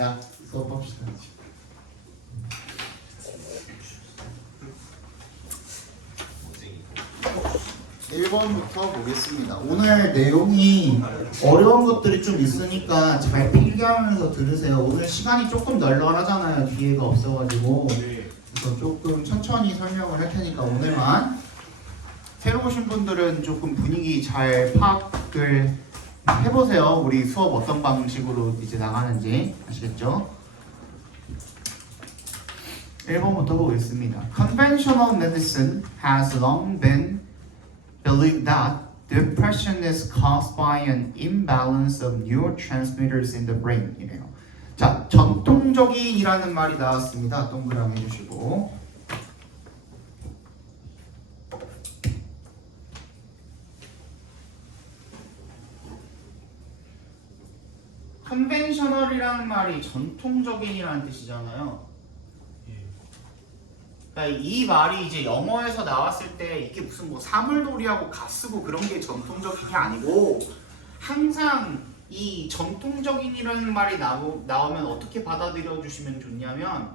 자, 수업합시다. 1번부터 보겠습니다. 오늘 내용이 어려운 것들이 좀 있으니까 잘 필기하면서 들으세요. 오늘 시간이 조금 널널하잖아요. 기회가 없어가지고. 그래서 조금 천천히 설명을 할 테니까 오늘만. 새로 오신 분들은 조금 분위기 잘 파악을 해보세요. 우리 수업 어떤 방식으로 이제 나가는지 아시겠죠? 1번부터 보겠습니다. Conventional medicine has long been believed that depression is caused by an imbalance of neurotransmitters in the brain. 이래요. 자, 전통적인이라는 말이 나왔습니다. 동그라미 해주시고. 컨벤셔널이라는 말이 전통적인이라는 뜻이잖아요. 그러니까 이 말이 이제 영어에서 나왔을 때 이게 무슨 뭐 사물놀이하고 가쓰고 그런 게 전통적인이 아니고 항상 이 전통적인이라는 말이 나오면 어떻게 받아들여 주시면 좋냐면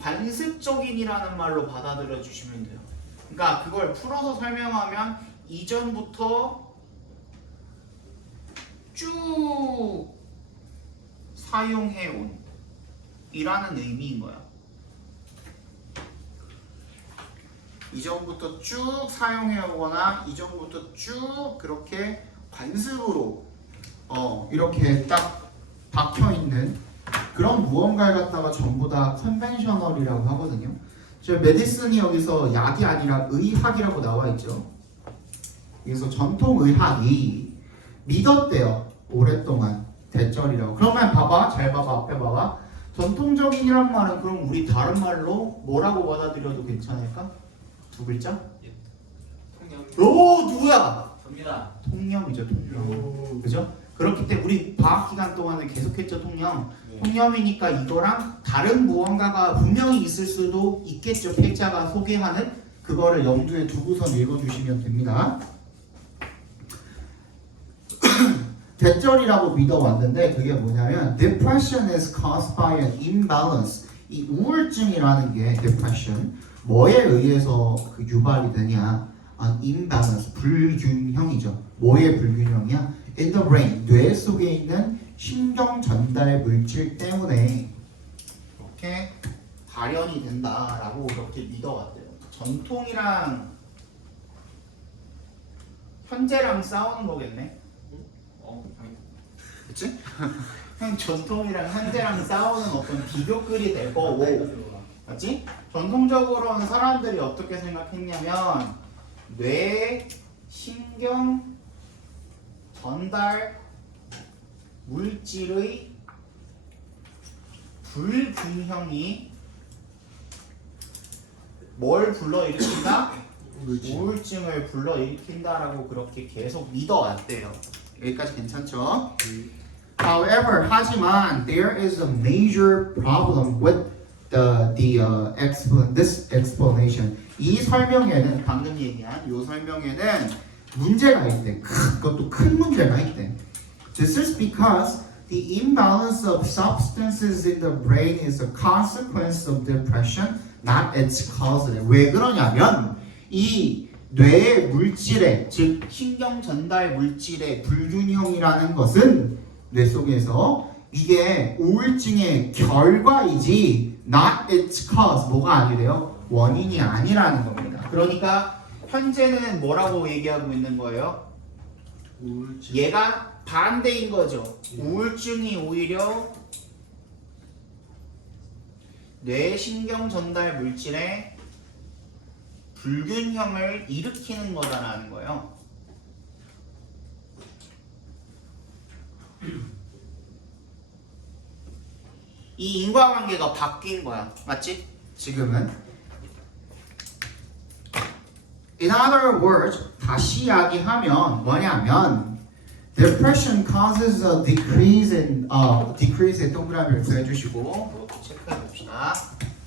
관습적인이라는 말로 받아들여 주시면 돼요. 그러니까 그걸 풀어서 설명하면 이전부터 쭉 사용해온 이라는 의미인 거야. 이전부터 쭉 사용해오거나 이전부터 쭉 그렇게 관습으로 이렇게 딱 박혀있는 그런 무언가를 갖다가 전부 다 컨벤셔널이라고 하거든요. 저 메디슨이 여기서 약이 아니라 의학이라고 나와 있죠. 그래서 전통의학이 믿었대요. 오랫동안 대절이라고. 그러면 봐봐, 잘 봐봐, 앞에 봐봐. 전통적인이란 말은 그럼 우리 다른 말로 뭐라고 받아들여도 괜찮을까? 두 글자? 예. 통념. 오, 누구야? 접니다. 통념이죠, 통념. 그죠? 그렇기 때문에 우리 방학 기간 동안에 계속했죠, 통념. 통념이니까 이거랑 다른 무언가가 분명히 있을 수도 있겠죠. 필자가 소개하는 그거를 염두에 두고선 읽어주시면 됩니다. 대절이라고 믿어왔는데 그게 뭐냐면 depression is caused by an imbalance. 이 우울증이라는 게 depression 뭐에 의해서 그 유발이 되냐? an imbalance 불균형이죠. 뭐의 불균형이야? in the brain 뇌 속에 있는 신경 전달 물질 때문에 이렇게 발현이 된다라고 그렇게 믿어왔대요. 전통이랑 현재랑 싸우는 거겠네. 그치? 형 전통이랑 현재랑 싸우는 어떤 비교글이 될 거고, 맞지? 전통적으로는 사람들이 어떻게 생각했냐면 뇌, 신경, 전달, 물질의 불균형이 뭘 불러일으킨다? 우울증을 불러일으킨다라고 그렇게 계속 믿어왔대요. 여기까지 괜찮죠? However, 하지만 there is a major problem with this explanation. 이 설명에는 방금 얘기한 이 설명에는 문제가 있대. 그것도 큰 문제가 있대. This is because the imbalance of substances in the brain is a consequence of depression, not its cause. 왜 그러냐면 이 뇌의 물질의 즉 신경 전달 물질의 불균형이라는 것은 뇌 속에서 이게 우울증의 결과이지 not its cause 뭐가 아니래요? 원인이 아니라는 겁니다. 그러니까 현재는 뭐라고 얘기하고 있는 거예요? 우울증. 얘가 반대인 거죠. 우울증이 오히려 뇌 신경 전달 물질의 불균형을 일으키는 거다라는 거예요. 이 인과관계가 바뀐 거야. 맞지? 지금은. In other words, 다시 이야기하면 뭐냐면 depression causes a decrease 동그라미를 해주시고 체크해 봅시다.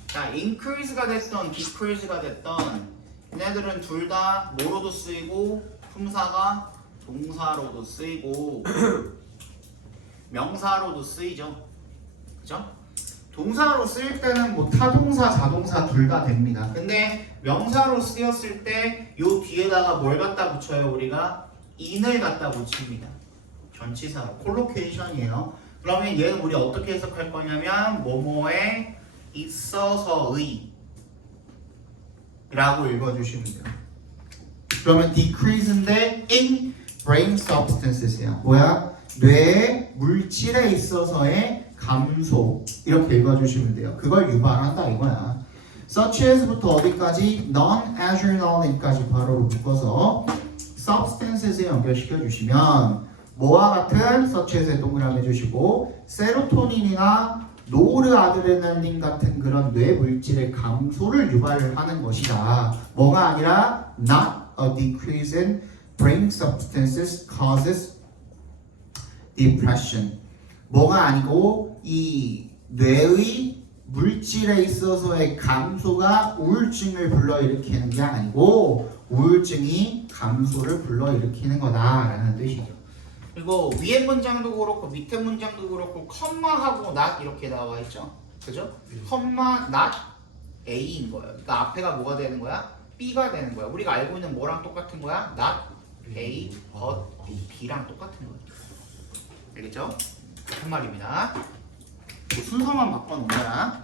자, increase가 됐던 decrease가 됐던 얘네들은 둘 다 뭐로도 쓰이고 품사가 동사로도 쓰이고 명사로도 쓰이죠. 그죠? 동사로 쓰일 때는 뭐 타동사, 자동사 둘 다 됩니다. 근데 명사로 쓰였을 때 요 뒤에다가 뭘 갖다 붙여요? 우리가 in을 갖다 붙입니다. 전치사로. 콜로케이션이에요. 그러면 얘는 우리 어떻게 해석할 거냐면 뭐뭐에 있어서의 라고 읽어주시면 돼요. 그러면 decrease인데 in brain substances야. 뭐야? 뇌 물질에 있어서의 감소. 이렇게 읽어주시면 돼요. 그걸 유발한다 이거야. such as부터 어디까지? non-adrenaline까지 바로 묶어서 substances에 연결시켜 주시면 뭐와 같은 such as에 동그라미 해주시고 세로토닌이나 노르아드레날린 같은 그런 뇌 물질의 감소를 유발을 하는 것이다. 뭐가 아니라 not a decrease in brain substances causes depression. 뭐가 아니고 이 뇌의 물질에 있어서의 감소가 우울증을 불러일으키는 게 아니고 우울증이 감소를 불러일으키는 거다라는 뜻이죠. 그리고 위에 문장도 그렇고 밑에 문장도 그렇고 컴마하고 not 이렇게 나와 있죠. 그죠? 컴마 not A인 거예요. 그러니까 앞에가 뭐가 되는 거야? B가 되는 거야. 우리가 알고 있는 뭐랑 똑같은 거야? not A but B. B랑 똑같은 거야. 알겠죠? 같은 말입니다. 순서만 바꿔놓은 거야.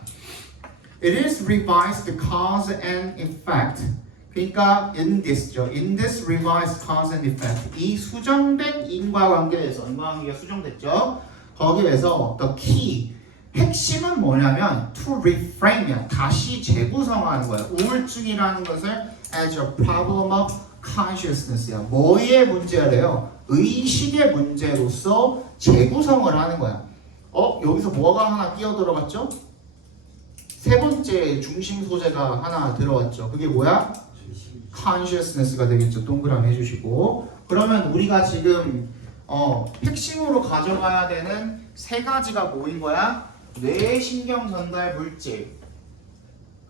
It is revised cause and effect. 그러니까 in this죠. In this revised cause and effect. 이 수정된 인과관계에서 인과관계가 수정됐죠. 거기에서 the key 핵심은 뭐냐면 to reframe이야. 다시 재구성하는 거야. 우울증이라는 것을 as a problem of consciousness야. 뭐의 문제래요? 의식의 문제로서 재구성을 하는 거야. 여기서 뭐가 하나 끼어 들어갔죠? 세 번째 중심 소재가 하나 들어왔죠. 그게 뭐야? consciousness가 되겠죠. 동그라미 해주시고. 그러면 우리가 지금 핵심으로 가져가야 되는 세 가지가 뭐인 거야? 뇌신경 전달 물질,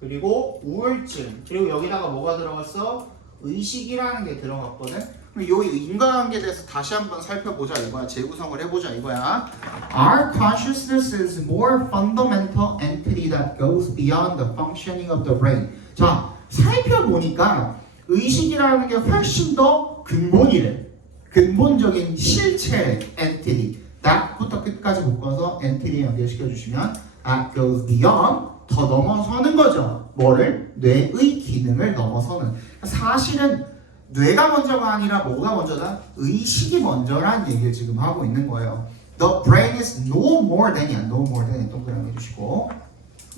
그리고 우울증, 그리고 여기다가 뭐가 들어갔어? 의식이라는 게 들어갔거든. 그럼 이 인과관계에 대해서 다시 한번 살펴보자 이거야. 재구성을 해보자 이거야. Our consciousness is more fundamental entity that goes beyond the functioning of the brain. 자, 살펴보니까 의식이라는 게 훨씬 더 근본이래. 근본적인 실체 entity. that부터 끝까지 묶어서 entity에 연결시켜 주시면 that goes beyond, 더 넘어서는 거죠. 뭐를? 뇌의 기능을 넘어서는. 사실은 뇌가 먼저가 아니라 뭐가 먼저다? 의식이 먼저란 얘기를 지금 하고 있는 거예요. The brain is no more than이야. no more than 동그라미 해주시고.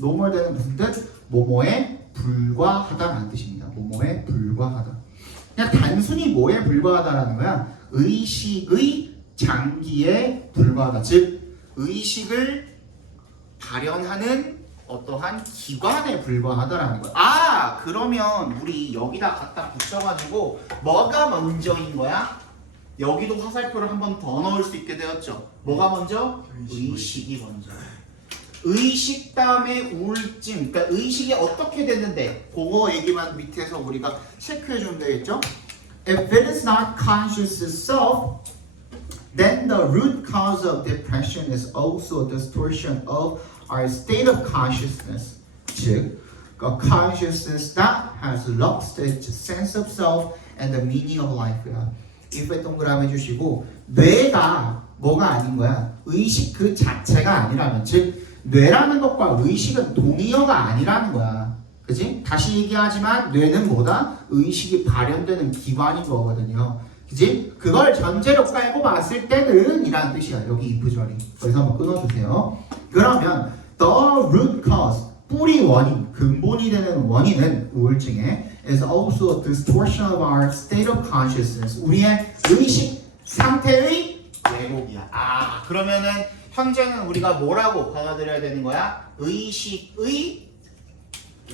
no more than은 무슨 뜻? 뭐뭐에 불과하다라는 뜻입니다. 뭐뭐에 불과하다. 그냥 단순히 뭐에 불과하다라는 거야? 의식의 장기에 불과하다. 즉 의식을 발현하는 어떠한 기관에 불과하다라는 거야. 아, 그러면 우리 여기다 갖다 붙여가지고 뭐가 먼저인 거야? 여기도 화살표를 한 번 더 넣을 수 있게 되었죠. 뭐가 먼저? 의식이 먼저. 의식 다음에 우울증. 그러니까 의식이 어떻게 됐는데 그거 얘기만 밑에서 우리가 체크해 주면 되겠죠? If it is not conscious itself, then the root cause of depression is also a distortion of our state of consciousness. 즉, a consciousness that has lost its sense of self and the meaning of life야. if에 동그라미 해주시고 뇌가 뭐가 아닌 거야. 의식 그 자체가 아니라면, 즉 뇌라는 것과 의식은 동의어가 아니라는 거야. 그치? 다시 얘기하지만 뇌는 뭐다? 의식이 발현되는 기관인 거거든요. 그치? 그걸 전제로 깔고 봤을 때는 이라는 뜻이야. 여기 if절이. 거기서 한번 끊어주세요. 그러면 the root cause, 뿌리 원인, 근본이 되는 원인은 우울증에 is also a distortion of our state of consciousness. 우리의 의식 상태의 왜곡이야. 아, 그러면은 현재는 우리가 뭐라고 받아들여야 되는 거야? 의식의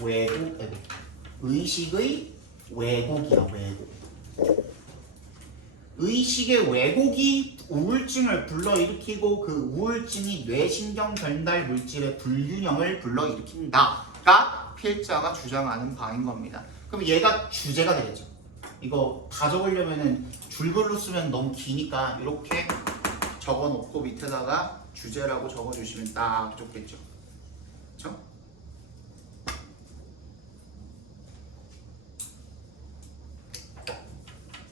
왜곡. 의식의 왜곡이야. 왜곡. 의식의 왜곡이 우울증을 불러일으키고 그 우울증이 뇌신경 전달 물질의 불균형을 불러일으킨다가 필자가 주장하는 바인 겁니다. 그럼 얘가 주제가 되겠죠. 이거 다 적으려면은 줄글로 쓰면 너무 기니까 이렇게 적어놓고 밑에다가 주제라고 적어주시면 딱 좋겠죠. 그렇죠?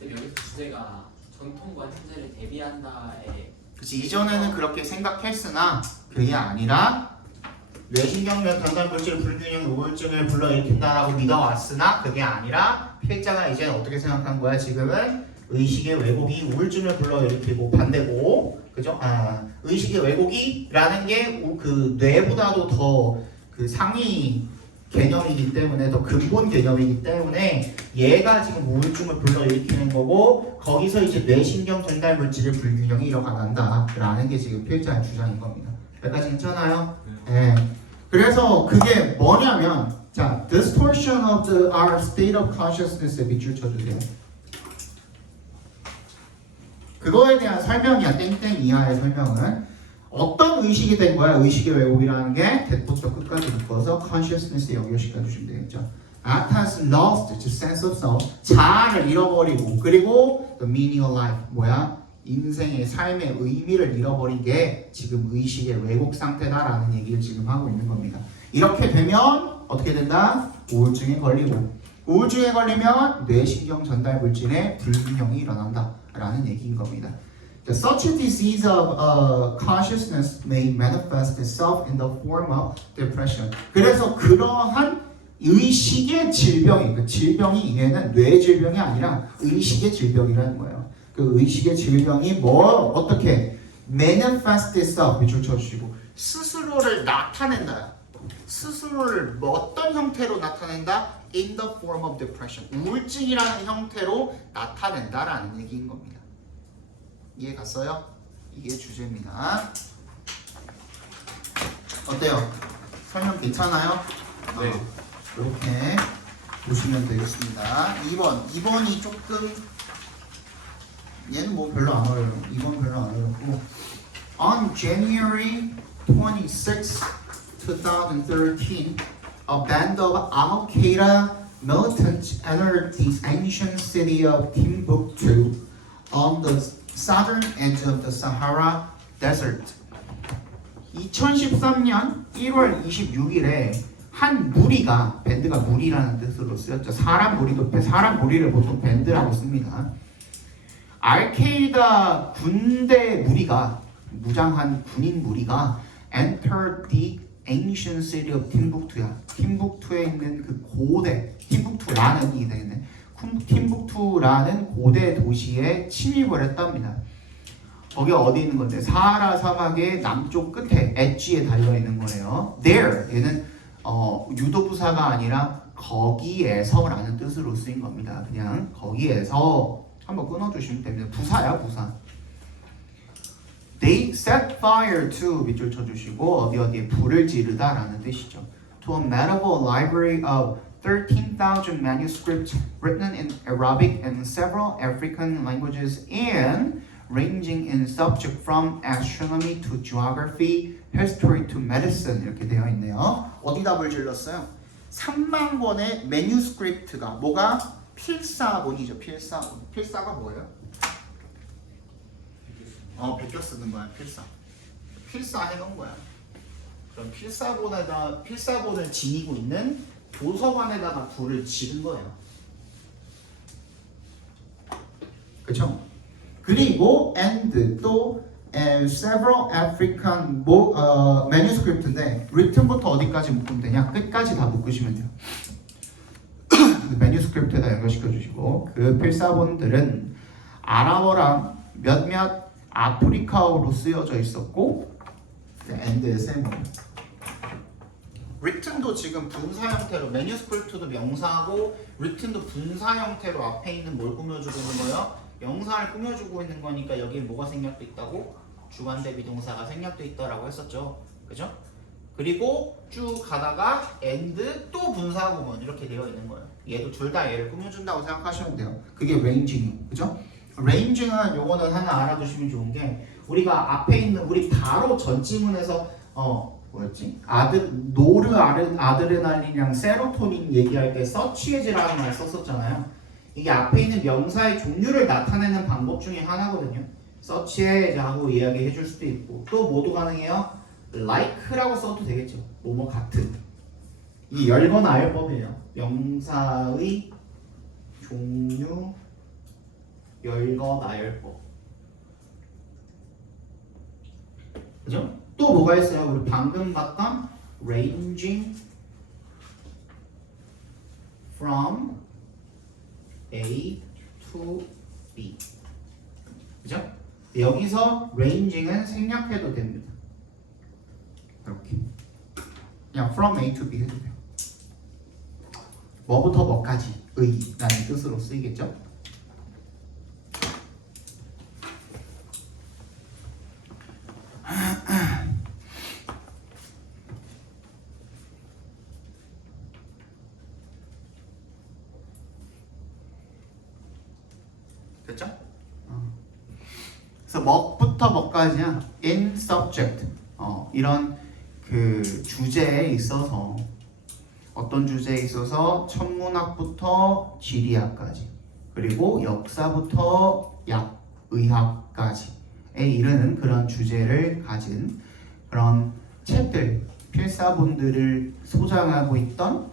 여기서 주제가 전통과 현재를 대비한다에 그치, 이전에는 그렇게 생각했으나 그게 아니라 뇌신경면 전달 물질 불균형 우울증을 불러일으킨다라고 믿어왔으나 그게 아니라 필자가 이제는 어떻게 생각한 거야? 지금은 의식의 왜곡이 우울증을 불러일으키고 반대고, 그죠? 의식의 왜곡이라는 게 그 뇌보다도 더 그 상위 개념이기 때문에 더 근본 개념이기 때문에 얘가 지금 우울증을 불러일으키는 거고 거기서 이제 뇌신경 전달 물질의 불균형이 일어난다라는 게 지금 필자의 주장인 겁니다. 여기까지 괜찮아요? 네. 그래서 그게 뭐냐면 자, distortion of our state of consciousness에 밑줄 쳐주세요. 그거에 대한 설명이야. 땡땡 이하의 설명은 어떤 의식이 된 거야? 의식의 왜곡이라는 게 대부터 끝까지 묶어서 consciousness에 연결시켜 주시면 되겠죠. That has lost its sense of self. 자아를 잃어버리고 그리고 the meaning of life 뭐야? 인생의 삶의 의미를 잃어버린 게 지금 의식의 왜곡 상태다라는 얘기를 지금 하고 있는 겁니다. 이렇게 되면 어떻게 된다? 우울증에 걸리고 우울증에 걸리면 뇌신경 전달 물질의 불균형이 일어난다라는 얘기인 겁니다. Such a disease of consciousness may manifest itself in the form of depression. 그래서 그러한 의식의 질병이, 그 질병이 얘는 뇌 질병이 아니라 의식의 질병이라는 거예요. 그 의식의 질병이 어떻게 manifest itself 밑줄 쳐주시고 스스로를 나타낸다. 스스로를 어떤 형태로 나타낸다? In the form of depression. 우울증이라는 형태로 나타낸다라는 얘기인 겁니다. 이해 갔어요? 이게 주제입니다. 어때요? 설명 괜찮아요? 네. 이렇게 보시면 되겠습니다. 2번이 조금 얘는 뭐 별로 안 어려워요. 2번 별로 안 어렵고 On January 26, 2013, a band of Al-Qaeda militants entered the ancient city of Timbuktu on the southern edge of the Sahara Desert. 2013년 1월 26일에 한 무리가 밴드가 무리라는 뜻으로 쓰였죠. 사람 무리를 보통 밴드라고 씁니다. 알케이다 군대 무리가 무장한 군인 무리가 entered the ancient city of Timbuktu야. 팀북투에 있는 그 고대 팀북투라는 이 되겠네. 팀북투라는 고대 도시에 침입을 했답니다. 거기가 어디 있는 건데 사하라 사막의 남쪽 끝에 엣지에 달려 있는 거예요. There 얘는 유도부사가 아니라 거기에서라는 뜻으로 쓰인 겁니다. 그냥 거기에서 한번 끊어주시면 됩니다. 부사야 부사. They set fire to 밑줄 쳐주시고 어디에 불을 지르다라는 뜻이죠. To a medieval library of 13,000 manuscripts written in Arabic and several African languages and ranging in subject from astronomy to geography, history to medicine 이렇게 되어 있네요. 어디다 불 질렀어요? 3만 권의 매뉴스크립트가 뭐가? 필사본이죠. 필사본. 필사가 뭐예요? 베껴 쓰는 거야. 필사 해놓은 거야. 그럼 필사본을 지니고 있는 도서관에다가 불을 지른 거예요. 그렇죠? 그리고 and 또 several African manuscript인데 written부터 어디까지 묶으면 되냐? 끝까지 다 묶으시면 돼요. manuscript에다 연결시켜 주시고 그 필사본들은 아랍어랑 몇몇 아프리카어로 쓰여져 있었고 and의 세모 written도 지금 분사 형태로 manuscript도 명사고 written도 분사 형태로 앞에 있는 뭘 꾸며주고 있는 거예요? 명사를 꾸며주고 있는 거니까 여기에 뭐가 생략돼 있다고? 주관대 비동사가 생략돼 있다라고 했었죠. 그죠? 그리고 쭉 가다가 and 또 분사구문 이렇게 되어 있는 거예요. 얘도 둘 다 얘를 꾸며준다고 생각하시면 돼요. 그게 ranging, 그죠? ranging은 요거는 하나 알아두시면 좋은 게 우리가 앞에 있는 우리 바로 전 지문에서 뭐였지? 아드레날린이랑 세로토닌 얘기할 때 서치에즈라는 말 썼었잖아요. 이게 앞에 있는 명사의 종류를 나타내는 방법 중에 하나거든요. such에 이제 하고 이야기해 줄 수도 있고 또 뭐도 가능해요? like라고 써도 되겠죠. 뭐뭐 같은. 이 열거나 아열법이에요. 명사의 종류 열거나열법. 그죠? 또 뭐가 있어요? 우리 방금 봤던 ranging from A to B. 그죠? 여기서 ranging은 생략해도 됩니다. 이렇게 그냥 from A to B 해도 돼요. 뭐부터 뭐까지 의라는 뜻으로 쓰이겠죠? 됐죠? 그래서 뭐부터 뭐까지야 in subject 이런 그 주제에 있어서 어떤 주제에 있어서 천문학부터 지리학까지 그리고 역사부터 약의학까지에 이르는 그런 주제를 가진 그런 책들 필사본들을 소장하고 있던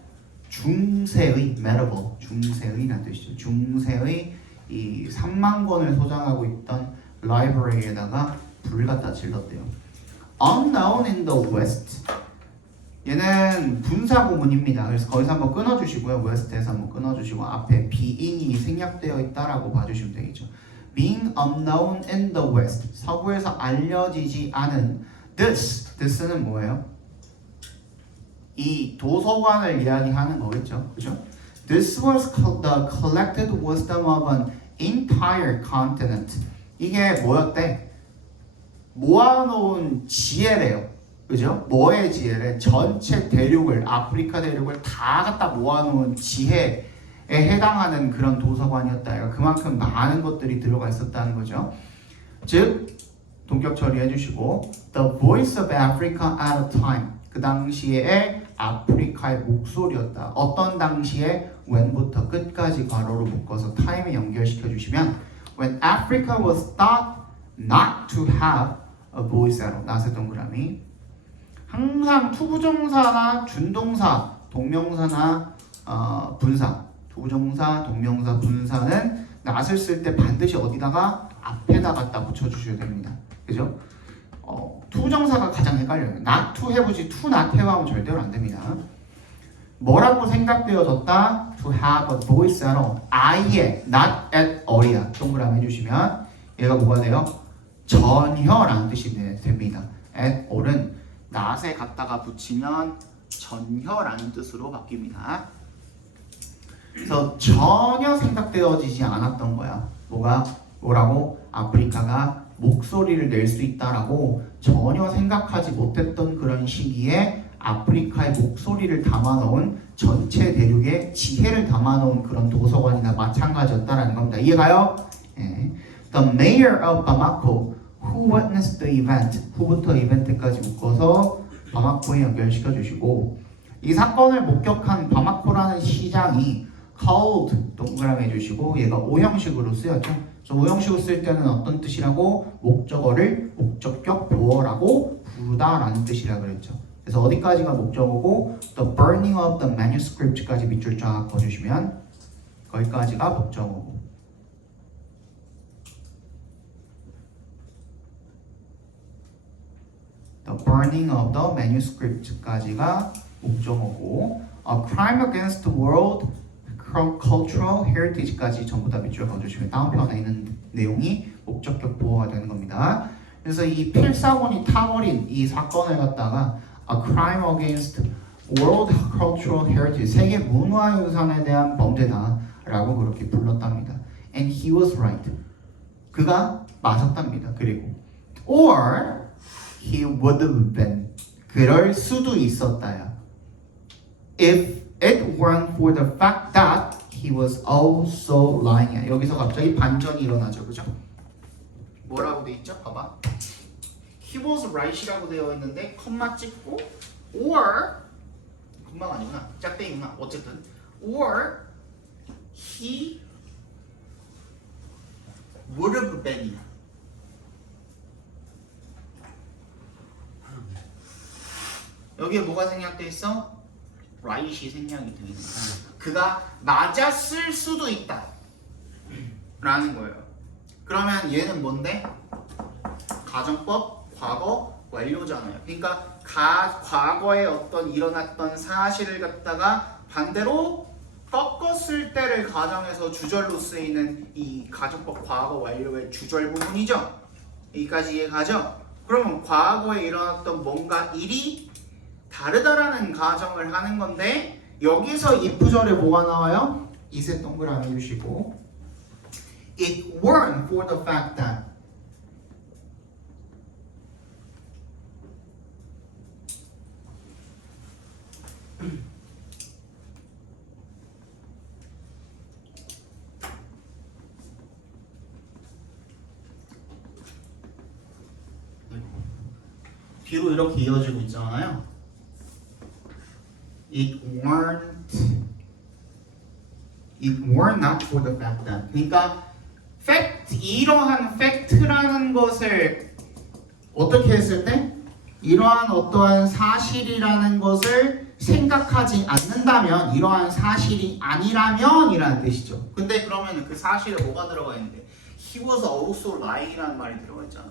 중세의 medieval 중세의라는 뜻이죠. 중세의 이 3만 권을 소장하고 있던 라이브러리에다가 불을 갖다 질렀대요. Unknown in the West. 얘는 분사 구문입니다. 그래서 거기서 한번 끊어주시고요. West에서 한번 끊어주시고 앞에 being이 생략되어 있다라고 봐주시면 되겠죠. Being unknown in the West. 서부에서 알려지지 않은 this는 뭐예요? 이 도서관을 이야기하는 거겠죠. 그죠? This was the collected wisdom of an entire continent. 이게 뭐였대? 모아놓은 지혜래요. 그죠? 뭐의 지혜래? 전체 대륙을, 아프리카 대륙을 다 갖다 모아놓은 지혜에 해당하는 그런 도서관이었다. 그만큼 많은 것들이 들어가 있었다는 거죠. 즉, 동격 처리해 주시고 The voice of Africa at a time. 그 당시에 아프리카의 목소리였다. 어떤 당시에 when부터 끝까지 괄호로 묶어서 time에 연결시켜 주시면 When Africa was thought not to have a voice at all. 나세 동그라미. 항상 투부정사나 준동사, 동명사나 분사, 투부정사, 동명사, 분사는 낫을 쓸 때 반드시 어디다가 앞에다 갖다 붙여주셔야 됩니다. 그죠? 투부정사가 가장 헷갈려요. not to have지 to not have 하면 절대로 안 됩니다. 뭐라고 생각되어졌다? To have a voice at all. 아예 not at all이야. 동그라미 해주시면 얘가 뭐가 돼요? 전혀라는 뜻이 됩니다. at all은 not에 갖다가 붙이면 전혀라는 뜻으로 바뀝니다. 그래서 전혀 생각되어지지 않았던 거야. 뭐라고? 아프리카가 목소리를 낼 수 있다라고 전혀 생각하지 못했던 그런 시기에 아프리카의 목소리를 담아놓은 전체 대륙의 지혜를 담아놓은 그런 도서관이나 마찬가지였다라는 겁니다. 이해가요? 예. The mayor of Bamako who witnessed the event. who부터 이벤트까지 묶어서 바마코에 연결시켜 주시고 이 사건을 목격한 바마코라는 시장이 called 동그라미 해주시고 얘가 오형식으로 쓰였죠. 그래서 오형식으로 쓸 때는 어떤 뜻이라고? 목적어를 목적격 보어라고 부르다라는 뜻이라 그랬죠. 그래서 어디까지가 목적어고 the burning of the manuscript까지 밑줄 쫙 그어주시면 거기까지가 목적어고 the burning of the manuscript까지가 목적어고 a crime against the world cultural heritage까지 전부 다 밑줄 그어주시면 다음 편에 있는 내용이 목적격 보호가 되는 겁니다. 그래서 이 필사본이 타버린 이 사건을 갖다가 a crime against world cultural heritage 세계 문화유산에 대한 범죄다라고 그렇게 불렀답니다. And he was right. 그가 맞았답니다. 그리고 or he would have been 그럴 수도 있었다야. If it weren't for the fact that he was also lying. 여기서 갑자기 반전이 일어나죠, 그죠? 뭐라고 돼 있죠? 봐봐. He was right이라고 되어 있는데 콤마 찍고 or 콤마가 아니구나, 짝대기구나. 어쨌든 or he would have been이야. 여기에 뭐가 생략돼 있어? right이 생략이 돼 있는 거야. 그가 맞았을 수도 있다 라는 거예요. 그러면 얘는 뭔데? 가정법 과거 완료잖아요. 그러니까 과거에 어떤 일어났던 사실을 갖다가 반대로 꺾었을 때를 가정해서 주절로 쓰이는 이 가정법 과거 완료의 주절 부분이죠. 여기까지 이해가죠? 그러면 과거에 일어났던 뭔가 일이 다르다라는 가정을 하는 건데 여기서 if절에 뭐가 나와요? 이세 동그라미 해주시고 It weren't for the fact that 뒤로 이렇게 이어지고 있잖아요. It weren't not for the fact that. 그러니까 fact, 이러한 fact라는 것을 어떻게 했을 때 이러한 어떠한 사실이라는 것을 생각하지 않는다면 이러한 사실이 아니라면 이라는 뜻이죠. 근데 그러면 그 사실에 뭐가 들어가 있는데 He was also lying이라는 말이 들어가 있잖아.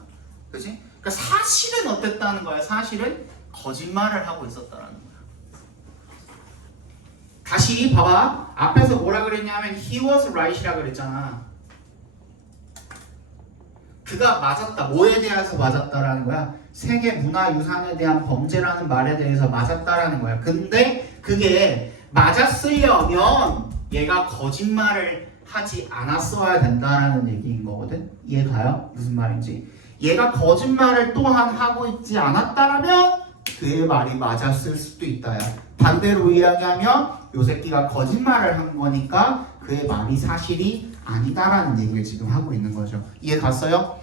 그치? 그러니까 사실은 어땠다는 거야? 사실은 거짓말을 하고 있었다라는 거야. 다시 봐봐. 앞에서 뭐라 그랬냐면 He was right이라 그랬잖아. 그가 맞았다. 뭐에 대해서 맞았다라는 거야? 세계 문화유산에 대한 범죄라는 말에 대해서 맞았다라는 거야. 근데 그게 맞았으려면 얘가 거짓말을 하지 않았어야 된다라는 얘기인 거거든. 이해가요? 무슨 말인지. 얘가 거짓말을 또한 하고 있지 않았다라면 그의 말이 맞았을 수도 있다야. 반대로 이야기하면 요 새끼가 거짓말을 한 거니까 그의 말이 사실이 아니다라는 얘기를 지금 하고 있는 거죠. 이해 갔어요?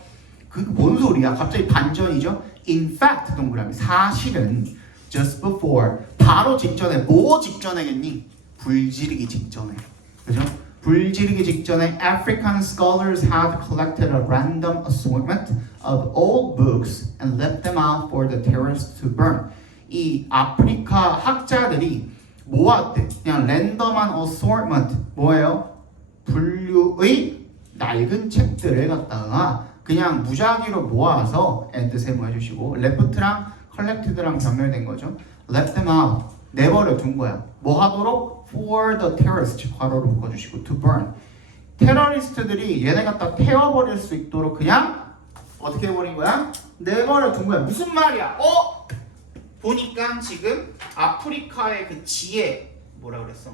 그 뭔 소리야? 갑자기 반전이죠? In fact 동그라미 사실은 just before 바로 직전에 뭐 직전에겠니? 불지르기 직전에. 그죠? 불지르기 직전에 African scholars had collected a random assortment of old books and left them out for the terrorists to burn. 이 아프리카 학자들이 모았대. 그냥 랜덤한 assortment 뭐예요? 분류의 낡은 책들을 갖다가 그냥 무작위로 모아서 뜻에 뭐 해주시고 left랑 collected랑 병렬된 거죠. left them out 내버려 둔 거야. 뭐 하도록? for the terrorists 괄호로 묶어주시고 to burn 테러리스트들이 얘네 갖다 태워버릴 수 있도록 그냥 어떻게 해버린 거야? 내버려 둔 거야. 무슨 말이야? 보니까 지금 아프리카의 그 지혜 뭐라 그랬어?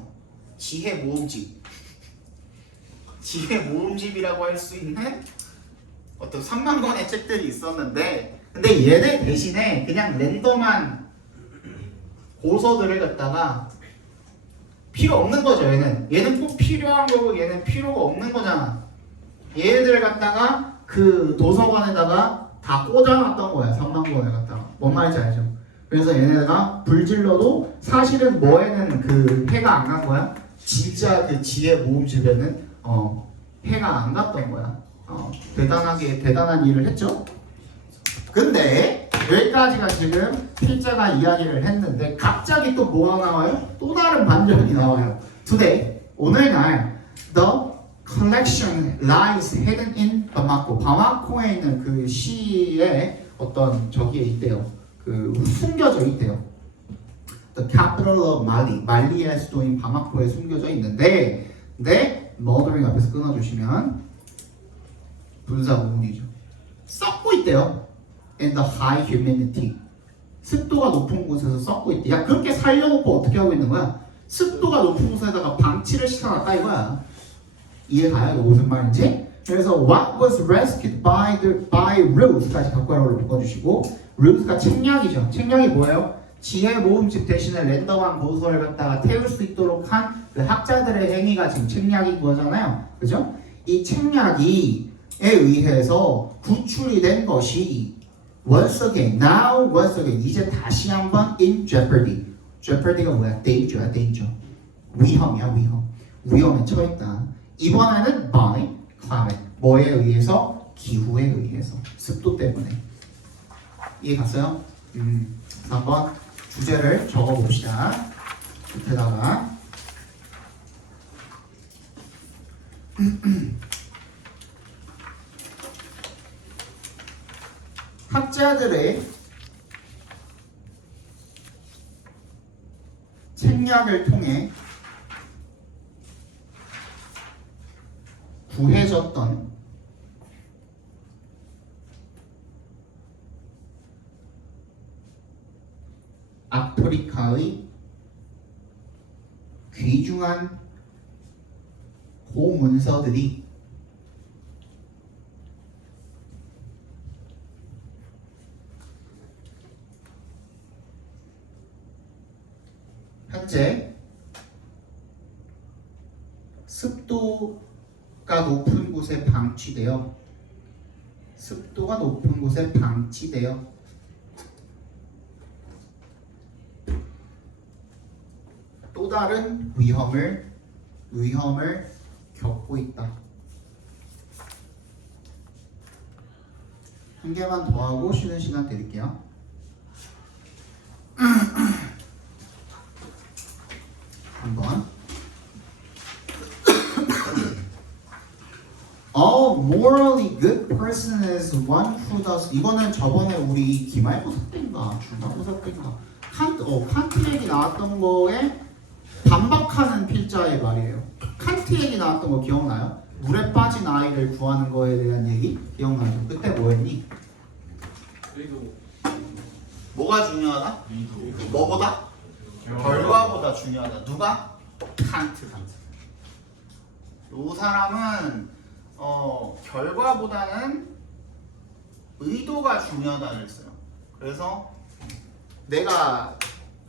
지혜 모음집 지혜 모음집이라고 할 수 있는 어떤 3만 권의 책들이 있었는데 근데 얘네 대신에 그냥 랜덤한 고서들을 갖다가 필요 없는 거죠. 얘는 꼭 필요한 거고 얘는 필요가 없는 거잖아. 얘네들을 갖다가 그 도서관에다가 다 꽂아놨던 거야. 3만 권을 갖다가. 뭔 말인지 알죠? 그래서 얘네가 불질러도 사실은 뭐에는 그 해가 안 간 거야. 진짜 그 지혜 모음집에는 해가 안 갔던 거야. 대단한 일을 했죠. 근데 여기까지가 지금 필자가 이야기를 했는데 갑자기 또 뭐가 나와요? 또 다른 반전이 나와요. Today, 오늘날 the collection lies hidden in Bamako. 바마코에 있는 그 시에 어떤 저기에 있대요. 그 숨겨져 있대요. The capital of Mali. 말리의 수도인 바마코에 숨겨져 있는데 murdering 앞에서 끊어주시면 분사 부분이죠. 썩고 있대요. And the high humidity. 습도가 높은 곳에서 썩고 있대. 야 그렇게 살려놓고 어떻게 하고 있는 거야? 습도가 높은 곳에다가 방치를 시켜놨다 이거야. 이해가요? 이거 무슨 말인지? 그래서 what was rescued by Ruth까지 괄호로 묶어주시고 Ruth가 책략이죠. 책략이 뭐예요? 지혜 모음집 대신에 랜덤한 고소를 갖다가 태울 수 있도록 한 그 학자들의 행위가 지금 책략인 거잖아요. 그죠? 이 책략에 의해서 구출이 된 것이 once again, 이제 다시 한번 in jeopardy. jeopardy가 뭐야? danger야, danger. 위험에 처했다. 이번에는 by climate. 뭐에 의해서? 기후에 의해서. 습도 때문에. 이해 갔어요? 한번 주제를 적어봅시다. 밑에다가 학자들의 책략을 통해 구해졌던 아프리카의 귀중한 고문서들이 현재 습도가 높은 곳에 방치되어 또 다른 위험을 겪고 있다. 한 개만 더 하고 쉬는 시간 드릴게요. 한번. A morally good person is one who does. 이거는 저번에 우리 기말고사 때인가 중간고사 때인가 칸트 얘기 나왔던 거에 반박하는 필자의 말이에요. 칸트 얘기 나왔던 거 기억나요? 물에 빠진 아이를 구하는 거에 대한 얘기 기억나죠? 그때 뭐했니? 그래도 뭐가 중요하다? 뭐보다? 결과보다 중요하다. 누가? 칸트가. 이 사람은 결과보다는 의도가 중요하다 그랬어요. 그래서 내가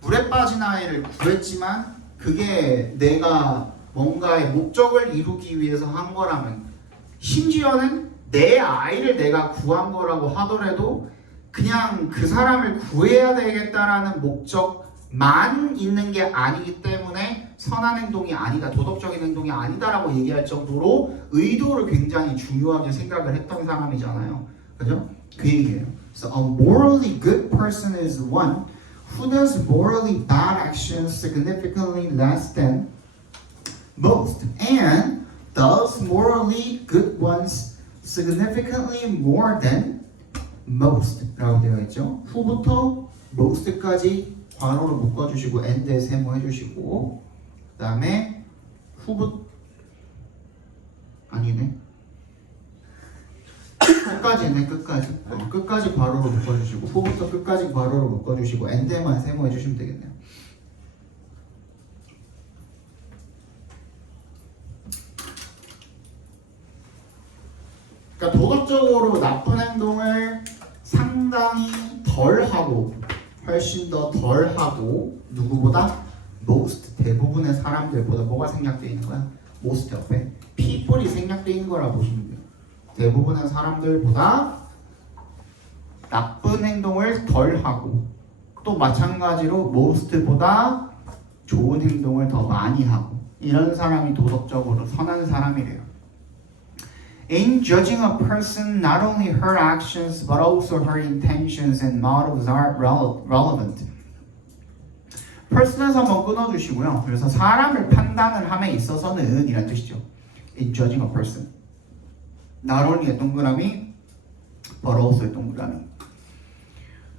물에 빠진 아이를 구했지만 그게 내가 뭔가의 목적을 이루기 위해서 한 거라면, 심지어는 내 아이를 내가 구한 거라고 하더라도 그냥 그 사람을 구해야 되겠다라는 목적만 있는 게 아니기 때문에 선한 행동이 아니다, 도덕적인 행동이 아니다라고 얘기할 정도로 의도를 굉장히 중요하게 생각을 했던 사람이잖아요. 그죠? 그 얘기예요. So a morally good person is one who does morally bad actions significantly less than most and does morally good ones significantly more than most 라고 되어 있죠. who부터 most까지 괄호로 묶어주시고 and에 세모해주시고, 그 다음에 아니네, 끝까지네. 끝까지 괄호로 묶어주시고 후부터 끝까지 괄호로 묶어주시고 and에만 세모해주시면 되겠네요. 그러니까 도덕적으로 나쁜 행동을 상당히 덜하고, 훨씬 더 덜하고, 누구보다? most, 대부분의 사람들보다. 뭐가 생략되어 있는 거야? most 옆에 people이 생략되어 있는 거라 보시면 돼요. 대부분의 사람들보다 나쁜 행동을 덜하고, 또 마찬가지로 most보다 좋은 행동을 더 많이 하고, 이런 사람이 도덕적으로 선한 사람이래요. In judging a person, not only her actions but also her intentions and motives are relevant. person에서 한번 끊어주시고요. 그래서 사람을 판단을 함에 있어서는 이란 뜻이죠. In judging a person, not only의 동그라미, but also의 동그라미.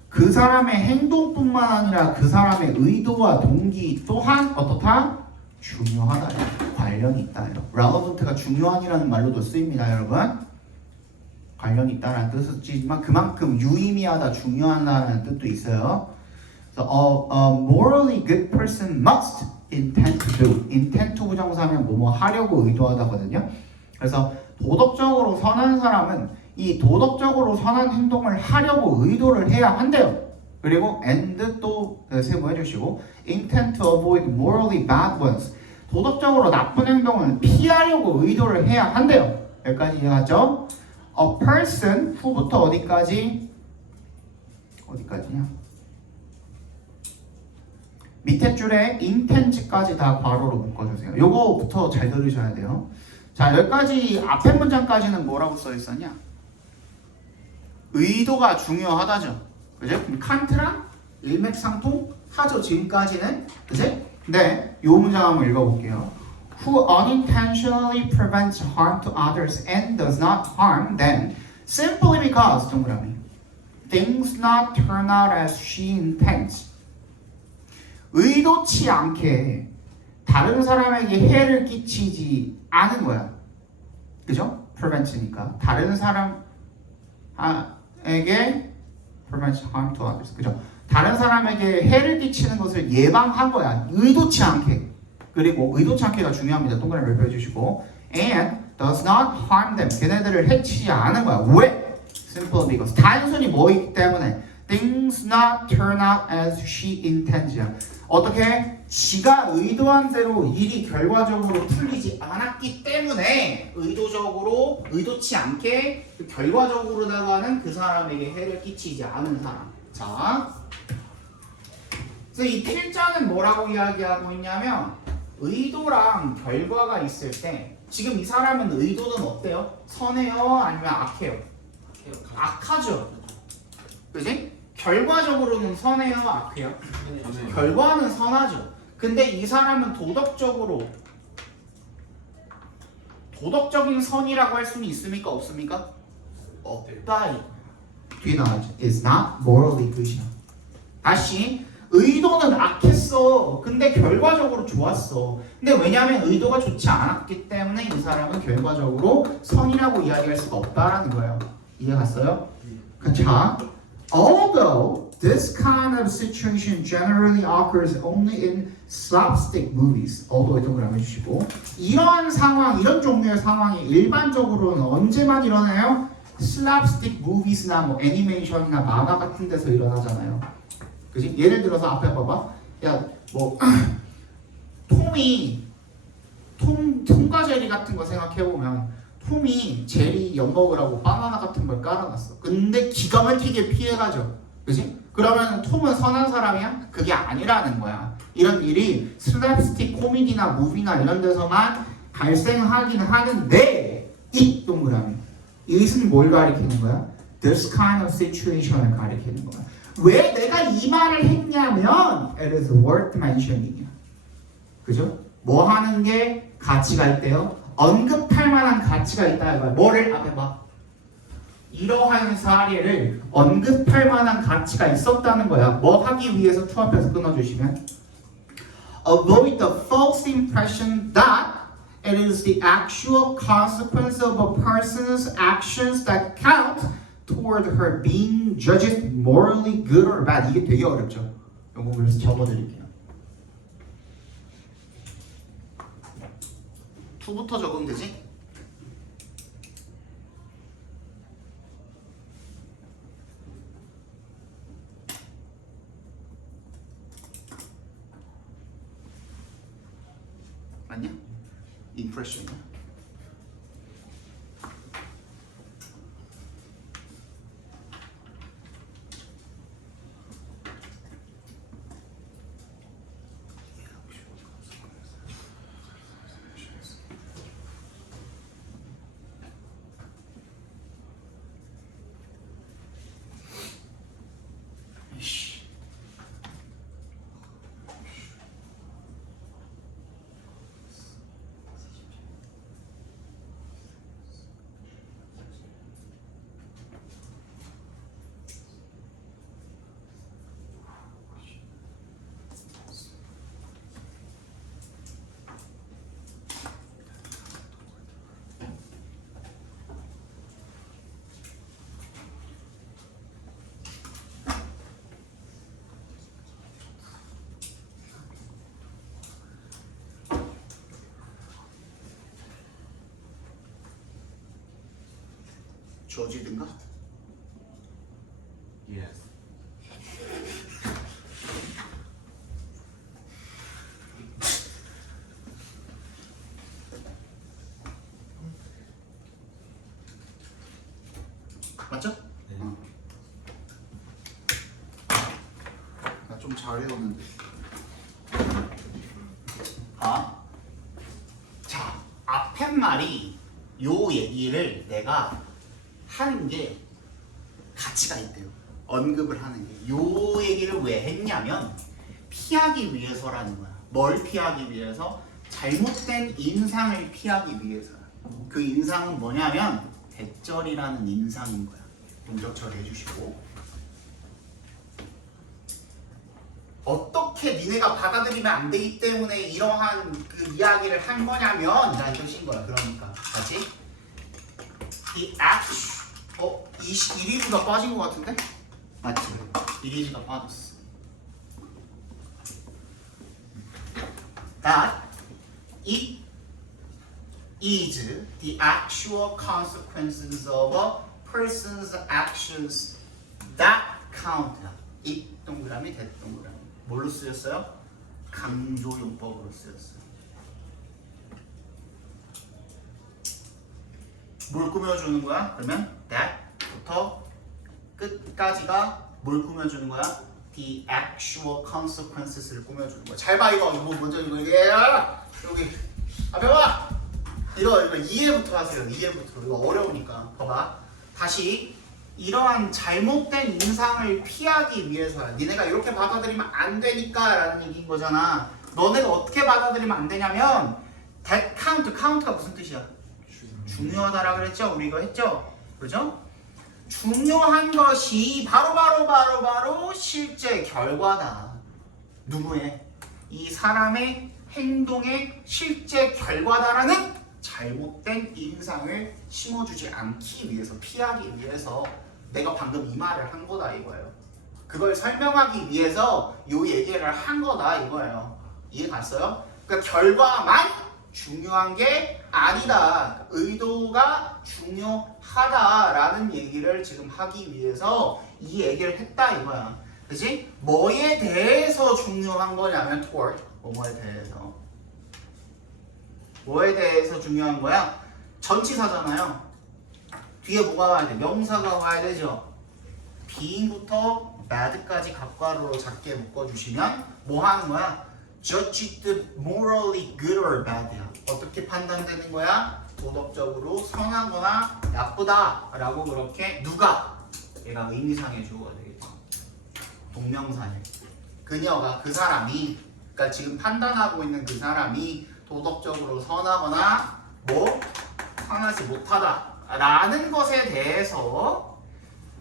그 사람의 행동뿐만 아니라 그 사람의 의도와 동기 또한 어떻다? 중요하다. 관련이 있다. relevant가 중요한이라는 말로도 쓰입니다, 여러분. 관련이 있다라는 뜻을 쓰지만 그만큼 유의미하다, 중요하다라는 뜻도 있어요. So, a morally good person must intend to do. intend to 부정사면 뭐뭐 하려고 의도하다거든요. 그래서 도덕적으로 선한 사람은 이 도덕적으로 선한 행동을 하려고 의도를 해야 한대요. 그리고 and 또 세모해 주시고 intend to avoid morally bad ones. 도덕적으로 나쁜 행동을 피하려고 의도를 해야 한대요. 여기까지 이해하죠? A person 후부터 어디까지냐? 밑에 줄에 intend까지 다 괄호로 묶어주세요. 요거부터 잘 들으셔야 돼요. 자, 여기까지 앞에 문장까지는 뭐라고 써 있었냐? 의도가 중요하다죠. 그죠? 그럼 칸트랑 일맥상통 하죠. 지금까지는. 그치? 네. 요 문장 한번 읽어볼게요. Who unintentionally prevents harm to others and does not harm them simply because 동그라미 things not turn out as she intends. 의도치 않게 다른 사람에게 해를 끼치지 않은 거야. 그죠? prevent니까 다른 사람에게 prevent harm to others. 그죠? 다른 사람에게 해를 끼치는 것을 예방한 거야. 의도치 않게. 그리고 의도치 않게가 중요합니다. 동그라미를 펴주시고 and does not harm them. 걔네들을 해치지 않은 거야. 왜? Simple because 단순히 뭐이기 때문에 things not turn out as she intends야. 어떻게? 지가 의도한 대로 일이 결과적으로 풀리지 않았기 때문에 의도치 않게 결과적으로 나가는 그 사람에게 해를 끼치지 않은 사람. 자, 그래서 이 필자는 뭐라고 이야기하고 있냐면 의도랑 결과가 있을 때 지금 이 사람은 의도는 어때요? 선해요? 아니면 악해요? 악하죠. 그지? 결과적으로는 선해요? 악해요? 결과는 선하죠. 근데 이 사람은 도덕적인 선이라고 할 수는 있습니까? 없습니까? 없다. 뒤에 나와있죠. Is not morally good이야. 다시 의도는 악했어. 근데 결과적으로 좋았어. 근데 왜냐하면 의도가 좋지 않았기 때문에 이 사람은 결과적으로 선이라고 이야기할 수가 없다라는 거예요. 이해 갔어요? 자, although this kind of situation generally occurs only in slapstick movies. although 동그라미 해주시고 이런 상황, 이런 종류의 상황이 일반적으로는 언제만 일어나요? slapstick movies나 뭐 애니메이션이나 만화 같은 데서 일어나잖아요. 그지? 예를 들어서 앞에 봐봐. 야, 뭐 톰과 제리 같은 거 생각해보면 톰이 제리 엿먹으라고 바나나 같은 걸 깔아놨어. 근데 기가 막히게 피해가죠. 그지? 그러면 톰은 선한 사람이야? 그게 아니라는 거야. 이런 일이 슬랩스틱 코미디나 무비나 이런 데서만 발생하긴 하는데 이 동그라미 이것은 뭘 가리키는 거야? This kind of situation을 가리키는 거야. 왜 내가 이 말을 했냐면 it is worth mentioning이야. 그죠? 뭐 하는 게 가치가 있대요? 언급할 만한 가치가 있다 이거야. 뭐를? 앞에 봐. 이러한 사례를 언급할 만한 가치가 있었다는 거야. 뭐 하기 위해서 to 앞에서 끊어주시면 avoid the false impression that it is the actual consequence of a person's actions that count toward her being judged morally good or bad. 이게 되게 어렵죠. 이거 그래서 적어드릴게요. 2부터 적으면 되지? 맞냐? impression이야. 주어지든가? Yes. 맞죠? 네. 나 좀 잘해오는데. 자, 앞에 말이 요 얘기를 내가 하는 게 가치가 있대요. 언급을 하는 게. 요 얘기를 왜 했냐면 피하기 위해서라는 거야. 뭘 피하기 위해서? 잘못된 인상을 피하기 위해서. 그 인상은 뭐냐면 대절이라는 인상인 거야. 문적 처리해 주시고. 어떻게 니네가 받아들이면 안 되기 때문에 이러한 그 이야기를 한 거냐면 이런 뜻인 거야. 그러니까 맞지? The action 1위수가 빠진 것 같은데? 맞지? 1위수가 빠졌어. That it is the actual consequences of a person's actions that count. 이 동그라미 대 동그라미. 뭘로 쓰였어요? 강조용법으로 쓰였어요. 뭘 꾸며주는 거야? 그러면 that부터 끝까지가 뭘 꾸며주는 거야? The actual consequences를 꾸며주는 거야. 잘 봐 이거. 이거 먼저 이거 여기 앞에 봐. 이거 이해부터 하세요. 이해부터. 이거 어려우니까. 봐봐. 다시 이러한 잘못된 인상을 피하기 위해서야. 니네가 이렇게 받아들이면 안 되니까 라는 얘기인 거잖아. 너네가 어떻게 받아들이면 안 되냐면 that count가 무슨 뜻이야? 중요하다라 그랬죠? 우리 이거 했죠? 그죠? 중요한 것이 바로 실제 결과다. 누구의? 이 사람의 행동의 실제 결과다라는 잘못된 인상을 심어주지 않기 위해서, 피하기 위해서 내가 방금 이 말을 한 거다 이거예요. 그걸 설명하기 위해서 요 얘기를 한 거다 이거예요. 이해 갔어요? 그러니까 결과만 중요한 게 아니다. 의도가 중요하다라는 얘기를 지금 하기 위해서 이 얘기를 했다 이거야. 그치? 뭐에 대해서 중요한 거냐면 toward, 뭐에 대해서. 뭐에 대해서 중요한 거야? 전치사잖아요. 뒤에 뭐가 와야 돼? 명사가 와야 되죠. being부터 bad까지 갑괄호로 작게 묶어주시면 뭐 하는 거야? Judge it morally good or bad야. 어떻게 판단되는 거야? 도덕적으로 선하거나 나쁘다 라고 그렇게 누가? 얘가 의미상의 주어가 되겠죠. 동명사에 그녀가, 그 사람이, 그러니까 지금 판단하고 있는 그 사람이 도덕적으로 선하거나 뭐 선하지 못하다 라는 것에 대해서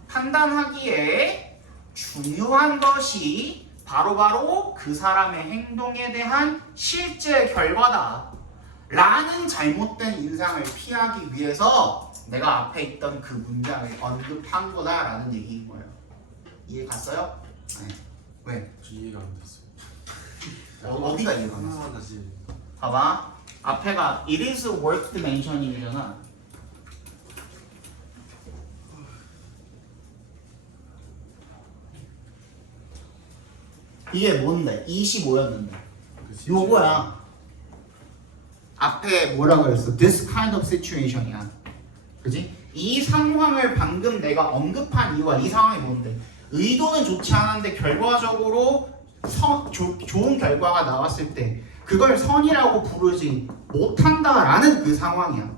판단하기에 중요한 것이 바로 그 사람의 행동에 대한 실제 결과다 라는 잘못된 인상을 피하기 위해서 내가 앞에 있던 그 문장을 언급한 거다 라는 얘기인 거예요. 이해 갔어요? 네. 왜? 저 이해가 안 됐어요. 어디가 이해가 안 갔어? 다시. 봐봐. 앞에가 it is worth mentioning이잖아. 이게 뭔데? 25였는데. 요거야. 앞에 뭐라 그랬어? This kind of situation이야. 그지? 이 상황을 방금 내가 언급한 이유가 이 상황이 뭔데? 의도는 좋지 않은데 결과적으로 좋은 결과가 나왔을 때 그걸 선이라고 부르지 못한다라는 그 상황이야.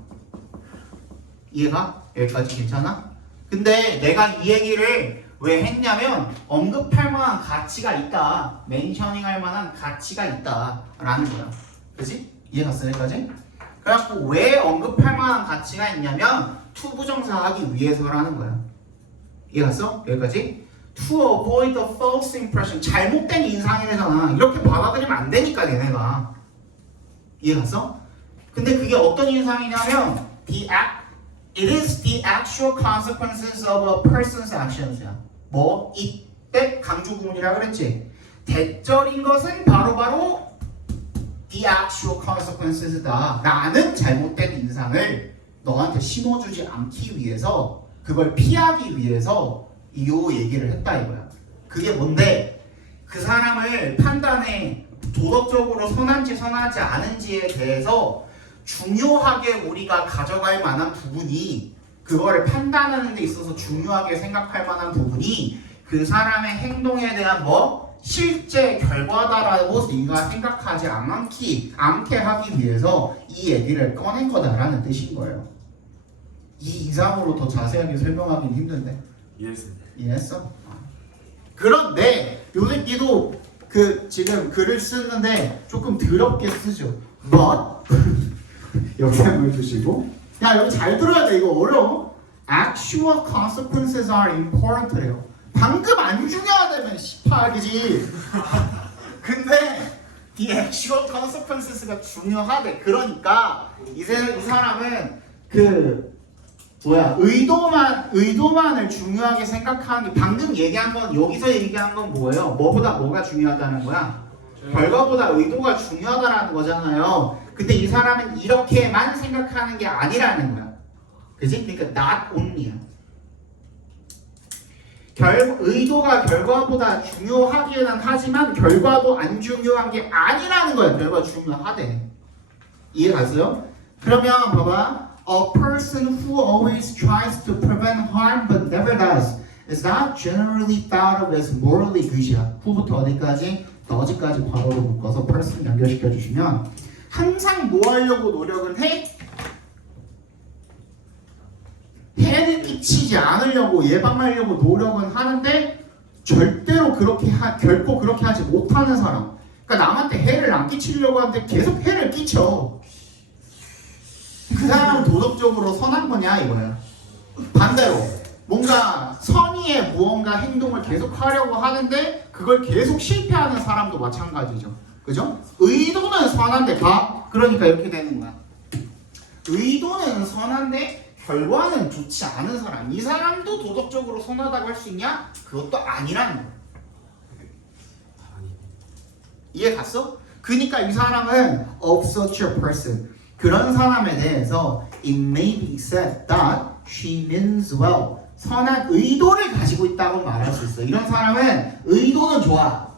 이해가? 여기까지 괜찮아? 근데 내가 이 얘기를 왜 했냐면 언급할 만한 가치가 있다. 멘셔닝 할 만한 가치가 있다 라는 거야. 그치? 이해갔어 여기까지? 그래갖고 왜 언급할 만한 가치가 있냐면 to 부정사 하기 위해서라는 거야. 이해갔어? 여기까지? To avoid the false impression. 잘못된 인상이 되잖아. 이렇게 받아들이면 안 되니까 얘네가. 이해갔어? 근데 그게 어떤 인상이냐면 it is the actual consequences of a person's actions야. 뭐? 이때 강조 구문이라 그랬지? 대절인 것은 바로 the actual consequences다 라는 잘못된 인상을 너한테 심어주지 않기 위해서, 그걸 피하기 위해서 이 얘기를 했다 이거야. 그게 뭔데? 그 사람을 판단해 도덕적으로 선한지 선하지 않은지에 대해서 중요하게 우리가 가져갈 만한 부분이, 그거를 판단하는 데 있어서 중요하게 생각할 만한 부분이 그 사람의 행동에 대한 뭐? 실제 결과다라고 네가 생각하지 않게 하기 위해서 이 얘기를 꺼낸 거다라는 뜻인 거예요. 이 이상으로 더 자세하게 설명하기는 힘든데 이해했습니다. 이해했어? 그런데 요 새끼도 그 지금 글을 쓰는데 조금 더럽게 쓰죠. But 역행을 주시고 야 여기 잘 들어야 돼. 이거 어려워. Actual consequences are important래요. 방금 안 중요하다면 18이지. 근데 the actual consequences가 중요하대. 그러니까 이 사람은 그 의도만을 중요하게 생각하는 게 방금 얘기한 건 여기서 얘기한 건 뭐예요? 뭐보다 뭐가 중요하다는 거야? 결과보다 의도가 중요하다라는 거잖아요. 근데 이 사람은 이렇게만 생각하는 게 아니라는 거야. 그지? 그러니까 not only야. 의도가 결과보다 중요하기는 하지만 결과도 안 중요한 게 아니라는 거야. 결과 중요하대. 이해 갔어요? 그러면 봐봐. A person who always tries to prevent harm but never does is not generally thought of as morally good이야. who부터 어디까지? 더지까지 괄호로 묶어서 person 연결시켜 주시면 항상 뭐 하려고 노력은 해? 해를 끼치지 않으려고 예방하려고 노력은 하는데 절대로 결코 그렇게 하지 못하는 사람. 그러니까 남한테 해를 안 끼치려고 하는데 계속 해를 끼쳐. 그 사람은 도덕적으로 선한 거냐 이거야. 반대로 뭔가 선의의 무언가 행동을 계속 하려고 하는데 그걸 계속 실패하는 사람도 마찬가지죠. 그죠? 의도는 선한데 그러니까 이렇게 되는 거야. 의도는 선한데 결과는 좋지 않은 사람. 이 사람도 도덕적으로 선하다고 할 수 있냐? 그것도 아니라는 거야. 이해 갔어? 그러니까 이 사람은 of such a person. 그런 사람에 대해서 it may be said that she means well. 선한 의도를 가지고 있다고 말할 수 있어. 이런 사람은 의도는 좋아.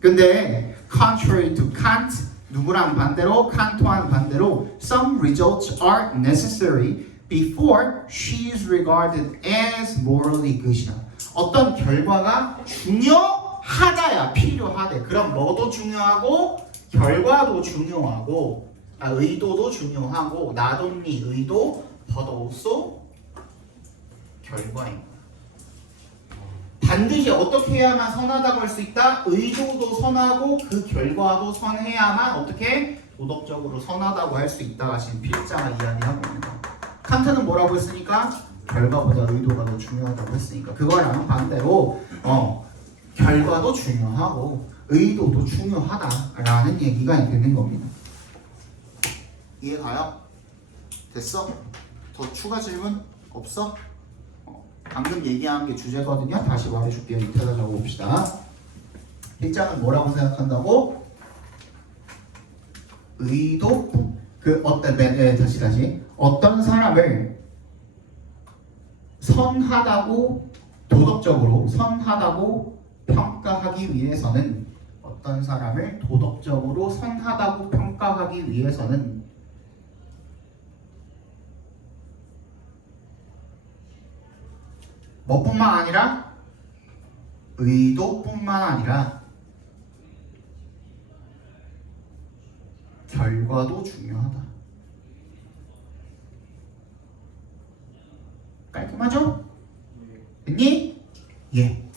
근데 contrary to Kant, 누구랑 반대로? 칸트와는 반대로 some results are necessary before she is regarded as morally good이야. 어떤 결과가 중요하다야 필요하대. 그럼 뭐도 중요하고 결과도 중요하고 의도도 중요하고 not only 의도 but also 결과인 거야. 반드시 어떻게 해야만 선하다고 할 수 있다? 의도도 선하고 그 결과도 선해야만 어떻게 도덕적으로 선하다고 할 수 있다가 지금 필자가 이야기하고 있는 거야. 칸트는 뭐라고 했으니까? 결과보다 의도가 더 중요하다고 했으니까 그거랑 반대로 결과도 중요하고 의도도 중요하다라는 얘기가 되는 겁니다. 이해가요? 됐어? 더 추가 질문 없어? 방금 얘기한 게 주제거든요. 다시 말해줄게요. 밑에다 적어봅시다. 필자는 뭐라고 생각한다고? 의도 다시 어떤 사람을 선하다고 도덕적으로 선하다고 평가하기 위해서는 어떤 사람을 도덕적으로 선하다고 평가하기 위해서는 뭐뿐만 아니라 의도뿐만 아니라 결과도 중요하다. 깔끔하죠? 됐니? 예.